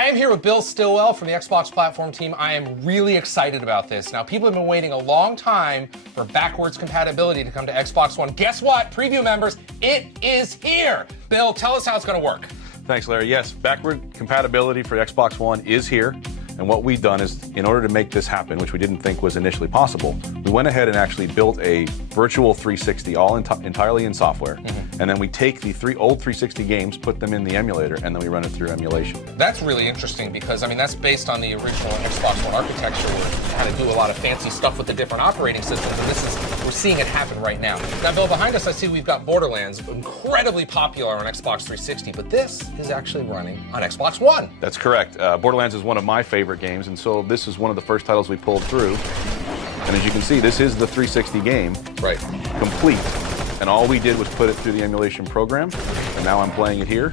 I am here with Bill Stillwell from the Xbox platform team. I am really excited about this. Now, people have been waiting a long time for backwards compatibility to come to Xbox One. Guess what, preview members? It is here. Bill, tell us how it's going to work. Thanks, Larry. Yes, backward compatibility for Xbox One is here. And what we've done is, in order to make this happen, which we didn't think was initially possible, we went ahead and actually built a virtual 360 all entirely in software. And then we take the old 360 games, put them in the emulator, and then we run it through emulation. That's really interesting because, I mean, that's based on the original Xbox One architecture where you kind of do a lot of fancy stuff with the different operating systems, and we're seeing it happen right now. Now, Bill, behind us, I see we've got Borderlands, incredibly popular on Xbox 360, but this is actually running on Xbox One. That's correct. Borderlands is one of my favorite games, and so this is one of the first titles we pulled through. And as you can see, this is the 360 game, right, complete. And all we did was put it through the emulation program, and now I'm playing it here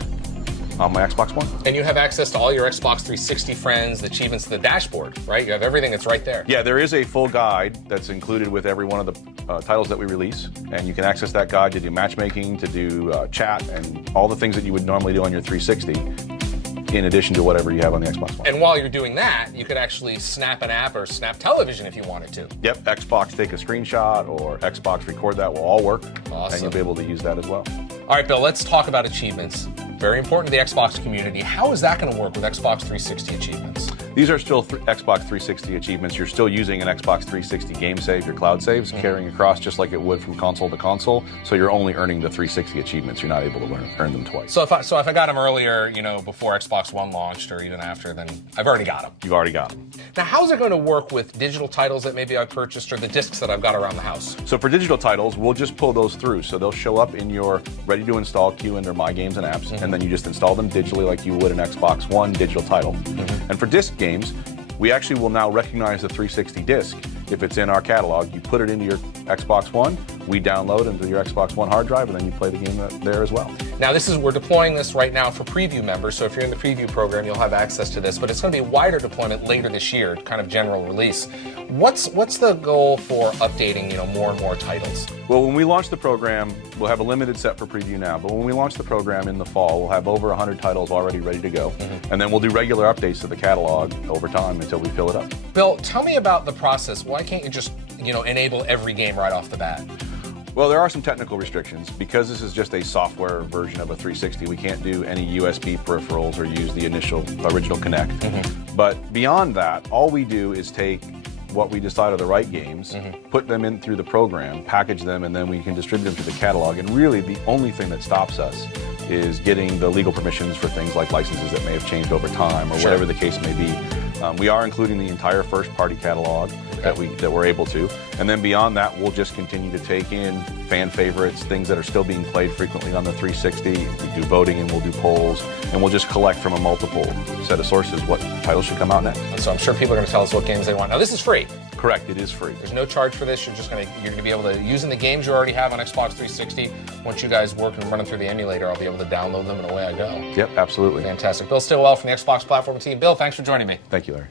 on my Xbox One. And you have access to all your Xbox 360 friends, the achievements, the dashboard, right? You have everything that's right there. Yeah, there is a full guide that's included with every one of the titles that we release, and you can access that guide to do matchmaking, to do chat, and all the things that you would normally do on your 360. In addition to whatever you have on the Xbox One. And while you're doing that, you could actually snap an app or snap television if you wanted to. Yep, Xbox take a screenshot or Xbox record that will all work. Awesome. And you'll be able to use that as well. All right, Bill, let's talk about achievements. Very important to the Xbox community. How is that going to work with Xbox 360 achievements? These are still Xbox 360 achievements. You're still using an Xbox 360 game save, your cloud saves, carrying across just like it would from console to console. So you're only earning the 360 achievements. You're not able to earn them twice. So if I got them earlier, before Xbox One launched or even after, then I've already got them. You've already got them. Now, how's it going to work with digital titles that maybe I've purchased or the discs that I've got around the house? So for digital titles, we'll just pull those through. So they'll show up in your ready-to-install queue under My Games and Apps, and then you just install them digitally like you would an Xbox One digital title. And for disc games, we actually will now recognize the 360 disc. If it's in our catalog, you put it into your Xbox One, we download into your Xbox One hard drive, and then you play the game there as well. Now, we're deploying this right now for preview members, so if you're in the preview program, you'll have access to this, but it's going to be a wider deployment later this year, kind of general release. What's the goal for updating, more and more titles? Well, when we launch the program, we'll have a limited set for preview now, but when we launch the program in the fall, we'll have over 100 titles already ready to go, and then we'll do regular updates to the catalog over time until we fill it up. Bill, tell me about the process. Why can't you just, enable every game right off the bat? Well, there are some technical restrictions. Because this is just a software version of a 360, we can't do any USB peripherals or use the original Kinect. But beyond that, all we do is take what we decide are the right games, put them in through the program, package them, and then we can distribute them to the catalog. And really, the only thing that stops us is getting the legal permissions for things like licenses that may have changed over time or whatever the case may be. We are including the entire first-party catalog that we're able to, and then beyond that, we'll just continue to take in fan favorites, things that are still being played frequently on the 360. We do voting and we'll do polls, and we'll just collect from a multiple set of sources what titles should come out next. And so I'm sure people are going to tell us what games they want. Now, this is free. Correct, it is free. There's no charge for this. You're going to be able to, using the games you already have on Xbox 360, once you guys work and run them through the emulator, I'll be able to download them and away I go. Yep, absolutely. Fantastic. Bill Stillwell from the Xbox platform team. Bill, thanks for joining me. Thank you, Larry.